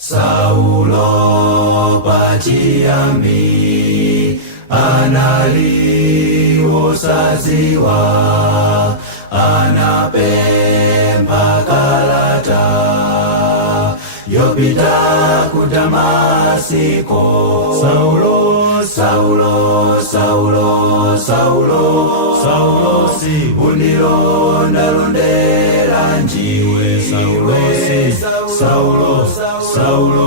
Saulo pachiyambi anali wosaziwa, anapempha kalata yopita ku Damasiko. Saulo, Saulo, Saulo, Saulo, Saulo, si undilonda-londera njiwe. Saulo, Saulo, Saulo,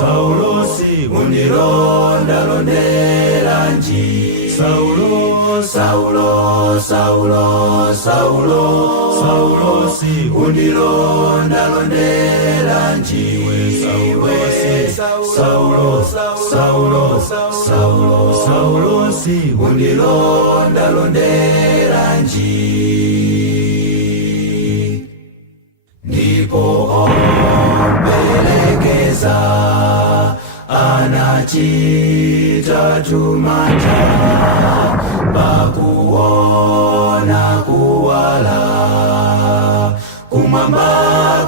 Saulo, si undilonda-londera njiwe. Saulo, Saulo, Saulo, Saulo, Saulo, si undilonda-londera njiwe. Saulo, Saulo, Saulo, Saulo, si undilonda-londera njiwe. Ndipo ompelekeza anachita tumanja pakuona kuwala, kumwamba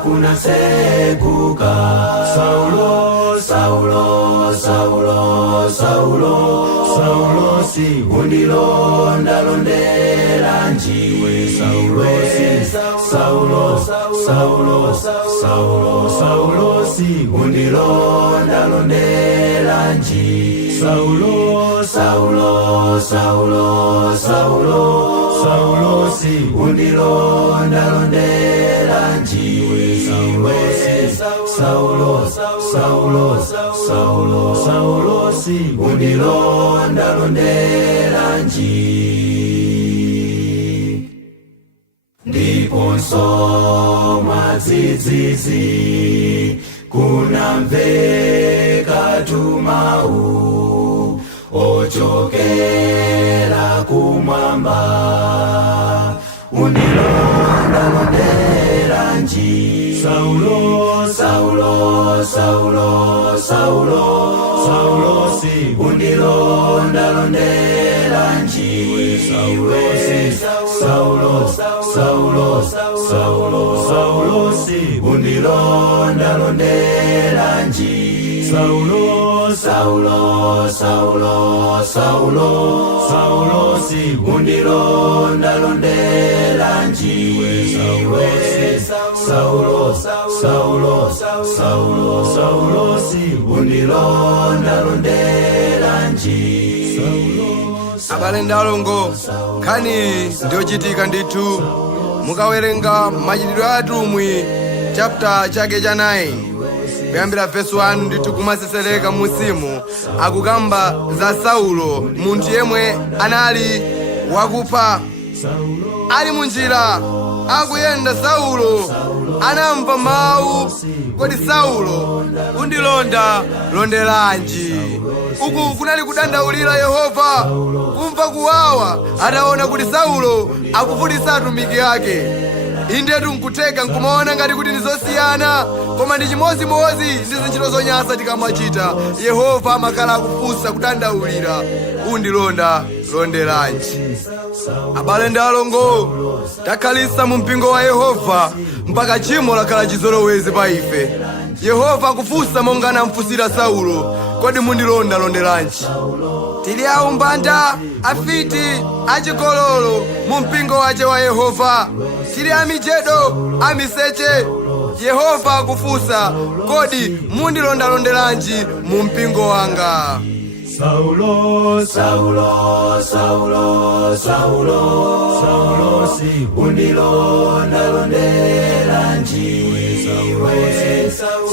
kunasekuka. Saulo, Saulo, Saulo, Saulo, Saulo, si undilonda-londera njiwe. Saulo, Saulo, Saulo, Saulo, si undilonda-londera njiwe. Saulo, Saulo, Saulo, Saulo, Saulo, si undilonda-londera njiwe. Saulo, Saulo, Saulo, Saulo, si undilonda-londera njiwe. Ndiponso mwadzidzidzi kunamveka tumau ochokera kumwamba, undilonda-londera njiwe. Saulo, Saulo, Saulo, Saulo, Saulo, si undilonda-londera njiwe. Saulo, Saulo, Saulo, Saulo, si undilonda-londera njiwe. Saulo, Saulo, Saulo, Saulo, Saulo, si undilonda-londera njiwe. Saulo, Saulo, Saulo, Saulo, si undilonda-londera njiwe. Abale ndalongo, khani ndiochitika ndithu mukawerenga machitidwe a atumwi chapter chake cha 9 kuyambira verse 1 ndithu kumasesereka musimu akukamba za Saulo, munthu yemwe anali wakupha. Ali munjira akuyenda, Saulo anamva mawu, kodi Saulo undilonda-londeranji? Uku kunali kudandaulira Yehova kumva kuwawa ataona kuti Saulo akuvutitsa atumiki ake. Indetu nkuteka nkumaona ngati kuti ndizosiyana, koma ndi chimozimozi ndi zintchito zonyansa tikamachita. Yehova amakhala akufunsa kudandaulira, undilonda-londeranji? Abale ndalongo, takhalitsa mu mpingo wa Yehova mpaka chimo lakhala chizolowezi pa ife. Yehova akufunsa monga anamfunsira Saulo, kodi mundilonda-londeranji? Tili aumbanda, afiti, achigololo mu mpingo wache wa Yehova. Tili amijedo, amiseche. Yehova akufunsa, kodi mundilonda-londeranji mu mpingo wanga? Saulo, Saulo, Saulo, Saulo, Saulo, si undilonda-londera njiwe.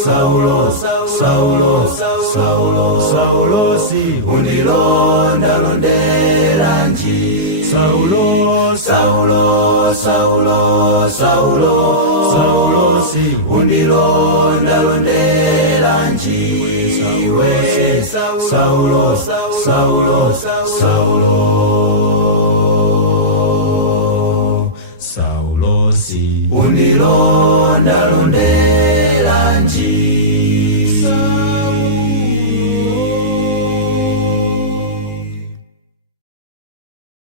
Saulo, Saulo, Saulo, Saulo, si undilonda-londera njiwe. Saulo, Saulo, Saulo, Saulo, Saulo, si undilonda-londera njiwe. Saulo, Saulo, Saulo, Saulo, si undilonda-londera